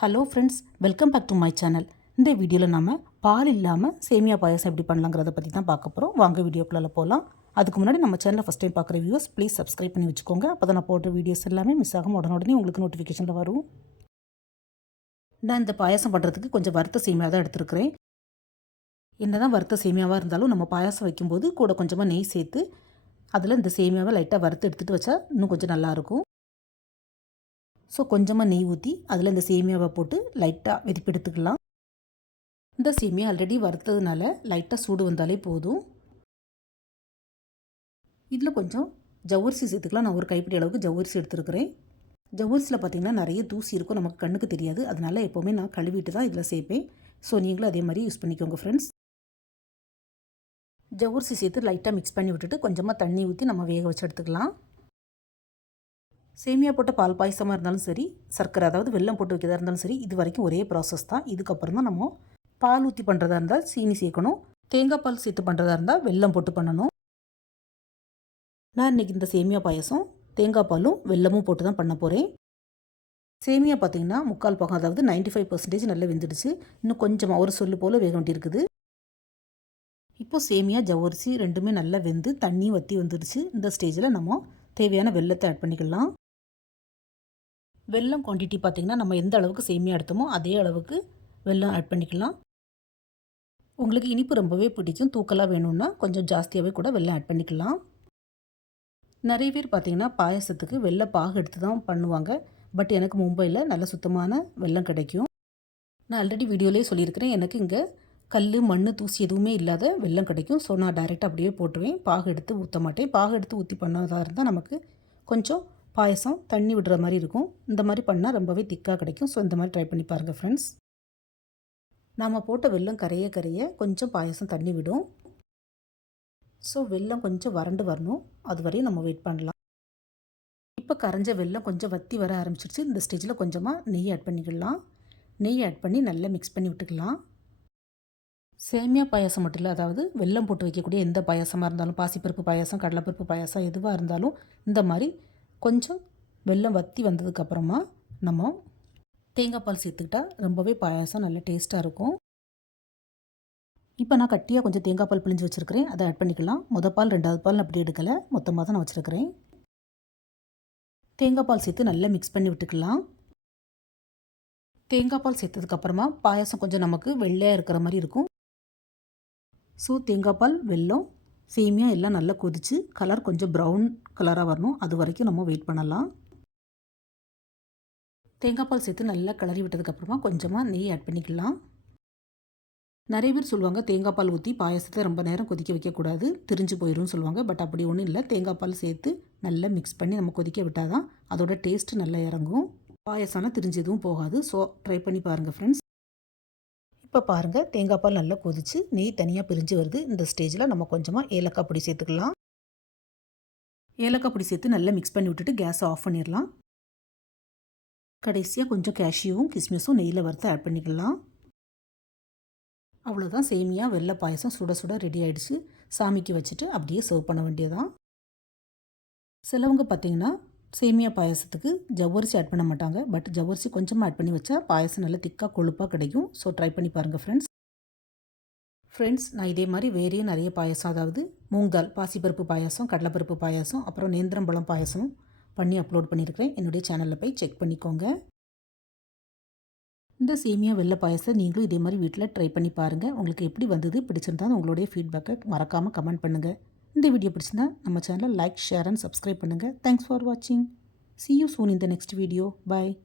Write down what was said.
Hello friends, welcome back to my channel. இந்த வீடியோவில் நம்ம பால் இல்லாமல் சேமியா பாயாசம் எப்படி பண்ணலாங்கிறத பற்றி தான் பார்க்க போகிறோம். வாங்க வீடியோக்குள்ளே போகலாம். அதுக்கு முன்னாடி நம்ம சேனலை ஃபஸ்ட் டைம் பார்க்குற வியூவர்ஸ் ப்ளீஸ் சப்ஸ்கிரைப் பண்ணி வச்சுக்கோங்க. அப்போ தான் நான் போடுற வீடியோஸ் எல்லாமே மிஸ் ஆகாமல் உடனே உங்களுக்கு நோட்டிஃபிகேஷனில் வரும். நான் இந்த பாயாசம் பண்ணுறதுக்கு கொஞ்சம் வறுத்த சேமியா தான் எடுத்துருக்கிறேன். என்ன தான் வறுத்த சேமியாவாக இருந்தாலும் நம்ம பாயாசம் வைக்கும்போது கூட கொஞ்சமாக நெய் சேர்த்து அதில் இந்த சேமியாவை லைட்டாக வறுத்து எடுத்துகிட்டு வச்சா இன்னும் கொஞ்சம் நல்லாயிருக்கும். ஸோ கொஞ்சமாக நெய் ஊற்றி அதில் இந்த சேமியாவை போட்டு லைட்டாக வெதிப்பு எடுத்துக்கலாம். இந்த சேமியா ஆல்ரெடி வறுத்ததுனால லைட்டாக சூடு வந்தாலே போதும். இதில் கொஞ்சம் ஜவ்வரிசி சேர்த்துக்கலாம். நான் ஒரு கைப்பிடி அளவுக்கு ஜவ்வரிசி எடுத்துருக்கிறேன். ஜவ்வரிசியில் பார்த்திங்கன்னா நிறைய தூசி இருக்கும், நமக்கு கண்ணுக்கு தெரியாது. அதனால் எப்போவுமே நான் கழுவிட்டு தான் இதில் சேர்ப்பேன். ஸோ நீங்களும் அதே மாதிரி யூஸ் பண்ணிக்கோங்க ஃப்ரெண்ட்ஸ். ஜவ்வரிசி சேர்த்து லைட்டாக மிக்ஸ் பண்ணி விட்டுட்டு கொஞ்சமாக தண்ணி ஊற்றி நம்ம வேக வச்சு எடுத்துக்கலாம். சேமியா போட்ட பால் பாயசமாக இருந்தாலும் சரி, சர்க்கரை அதாவது வெல்லம் போட்டு வைக்கிறதா இருந்தாலும் சரி, இது வரைக்கும் ஒரே ப்ராசஸ் தான். இதுக்கப்புறம் தான் நம்ம பால் ஊற்றி பண்ணுறதா இருந்தால் சீனி சேர்க்கணும், தேங்காய் பால் சேர்த்து பண்ணுறதா இருந்தால் வெல்லம் போட்டு பண்ணணும். நான் இன்றைக்கி இந்த சேமியா பாயசம் தேங்காய் பாலும் வெல்லமும் போட்டு தான் பண்ண போகிறேன். சேமியா பார்த்திங்கன்னா 3/4 பாகம், அதாவது 95% நல்லா வெந்துடுச்சு. இன்னும் கொஞ்சமாக ஒரு சொல்லு போல் வேக வேண்டியிருக்குது. இப்போது சேமியா ஜவ்வரிசி ரெண்டுமே நல்லா வெந்து தண்ணி வற்றி வந்துடுச்சு. இந்த ஸ்டேஜில் நம்ம தேவையான வெல்லத்தை ஆட் பண்ணிக்கலாம். வெல்லம் குவான்டிட்டி பார்த்திங்கன்னா நம்ம எந்த அளவுக்கு சேமியா எடுத்தோமோ அதே அளவுக்கு வெல்லம் ஆட் பண்ணிக்கலாம். உங்களுக்கு இனிப்பு ரொம்பவே பிடிக்கும், தூக்கலாக வேணும்னா கொஞ்சம் ஜாஸ்தியாகவே கூட வெல்லம் ஆட் பண்ணிக்கலாம். நிறைய பேர் பார்த்திங்கன்னா பாயசத்துக்கு வெல்ல பாகு எடுத்து தான் பண்ணுவாங்க. பட் எனக்கு மும்பையில் நல்ல சுத்தமான வெல்லம் கிடைக்கும். நான் ஆல்ரெடி வீடியோலேயே சொல்லியிருக்கிறேன், எனக்கு இங்கே கல் மண் தூசி எதுவுமே இல்லாத வெல்லம் கிடைக்கும். ஸோ நான் டைரெக்டாக அப்படியே போட்டுருவேன், பாகு எடுத்து ஊற்ற மாட்டேன். பாகு எடுத்து ஊற்றி பண்ணதாக இருந்தால் நமக்கு கொஞ்சம் பாயசம் தண்ணி விடுற மாதிரி இருக்கும். இந்த மாதிரி பண்ணால் ரொம்பவே திக்காக கிடைக்கும். ஸோ இந்த மாதிரி ட்ரை பண்ணி பாருங்கள் ஃப்ரெண்ட்ஸ். நாம் போட்ட வெல்லம் கரைய கொஞ்சம் பாயசம் தண்ணி விடும். ஸோ வெல்லம் கொஞ்சம் வறண்டு வரணும், அது வரையும் நம்ம வெயிட் பண்ணலாம். இப்போ கரைஞ்ச வெல்லம் கொஞ்சம் வற்றி வர ஆரம்பிச்சிருச்சு. இந்த ஸ்டேஜில் கொஞ்சமாக நெய் ஆட் பண்ணிக்கலாம். நெய் ஆட் பண்ணி நல்லா மிக்ஸ் பண்ணி விட்டுக்கலாம். சேமியா பாயாசம் மட்டும் இல்லை, அதாவது வெல்லம் போட்டு வைக்கக்கூடிய எந்த பாயாசமாக இருந்தாலும், பாசிப்பருப்பு பாயாசம், கடலைப்பருப்பு பாயாசம் எதுவாக இருந்தாலும் இந்த மாதிரி கொஞ்சம் வெல்லம் வற்றி வந்ததுக்கப்புறமா நம்ம தேங்காய் பால் சேர்த்துக்கிட்டால் ரொம்பவே பாயாசம் நல்ல டேஸ்ட்டாக இருக்கும். இப்போ நான் கட்டியாக கொஞ்சம் தேங்காய் பால் பிழிஞ்சு வச்சுருக்கிறேன், அதை ஆட் பண்ணிக்கலாம். பால் 2வது பால் அப்படி எடுக்கலை, மொத்தமாக தான் நான் வச்சுருக்கிறேன். தேங்காய் பால் சேர்த்து நல்லா மிக்ஸ் பண்ணி விட்டுக்கலாம். தேங்காய் பால் சேர்த்ததுக்கப்புறமா பாயாசம் கொஞ்சம் நமக்கு வெள்ளையாக இருக்கிற மாதிரி இருக்கும். ஸோ தேங்காய் பால், வெல்லம், சேமியா எல்லாம் நல்லா கொதித்து கலர் கொஞ்சம் ப்ரௌன் கலராக வரணும், அது வரைக்கும் நம்ம வெயிட் பண்ணலாம். தேங்காய் பால் சேர்த்து நல்லா கிளறி விட்டதுக்கப்புறமா கொஞ்சமாக நெய் ஆட் பண்ணிக்கலாம். நிறைய பேர் சொல்லுவாங்க தேங்காய் பால் ஊற்றி பாயசத்தை ரொம்ப நேரம் கொதிக்க வைக்கக்கூடாது, திரிஞ்சு போயிடும்னு சொல்லுவாங்க. பட் அப்படி ஒன்றும் இல்லை, தேங்காய் பால் சேர்த்து நல்லா மிக்ஸ் பண்ணி நம்ம கொதிக்க விட்டால் தான் அதோட டேஸ்ட்டு நல்லா இறங்கும். பாயசம்னா திரிஞ்சு எதுவும் போகாது. ஸோ ட்ரை பண்ணி பாருங்கள் ஃப்ரெண்ட்ஸ். இப்போ பாருங்கள், தேங்காய் பால் நல்லா கொதித்து நெய் தனியாக பிரிஞ்சு வருது. இந்த ஸ்டேஜில் நம்ம கொஞ்சமாக ஏலக்காய் பொடி சேர்த்துக்கலாம். ஏலக்காய் பொடி சேர்த்து நல்லா மிக்ஸ் பண்ணி விட்டுட்டு கேஸை ஆஃப் பண்ணிடலாம். கடைசியாக கொஞ்சம் கேஷ்யூவும் கிஸ்மிஸும் நெய்யில் வறுத்து ஆட் பண்ணிக்கலாம். அவ்வளோதான், சேமியா வெள்ளை பாயசம் சுட சுட ரெடி ஆகிடுச்சு. சாமிக்கு வச்சுட்டு அப்படியே சர்வ் பண்ண வேண்டியதான். சிலவங்க பார்த்திங்கன்னா சேமியா பாயசத்துக்கு ஜவ்வரிசி ஆட் பண்ண மாட்டாங்க. பட் ஜவ்வரிசி கொஞ்சமாக ஆட் பண்ணி வச்சா பாயசம் நல்லா திக்காக கொழுப்பாக கிடைக்கும். ஸோ ட்ரை பண்ணி பாருங்கள் ஃப்ரெண்ட்ஸ். நான் இதே மாதிரி வேறையும் நிறைய பாயசம், அதாவது மூங் தால், பாசிப்பருப்பு பாயசம், கடலைப்பருப்பு பாயசம், அப்புறம் நேந்திரம்பழம் பாயசம் பண்ணி அப்லோட் பண்ணியிருக்கிறேன். என்னுடைய சேனலில் போய் செக் பண்ணிக்கோங்க. இந்த சேமியா வெள்ளை பாயசம் நீங்களும் இதே மாதிரி வீட்டில் ட்ரை பண்ணி பாருங்கள். உங்களுக்கு எப்படி வந்தது, பிடிச்சிருந்தால் உங்களுடைய ஃபீட்பேக்கை மறக்காமல் கமெண்ட் பண்ணுங்கள். இந்த வீடியோ பிடிச்சிருந்தா நம்ம சேனலை லைக், ஷேர் அண்ட் சப்ஸ்கிரைப் பண்ணுங்கள். தேங்க்ஸ் ஃபார் வாட்சிங். See you soon in the next video. Bye.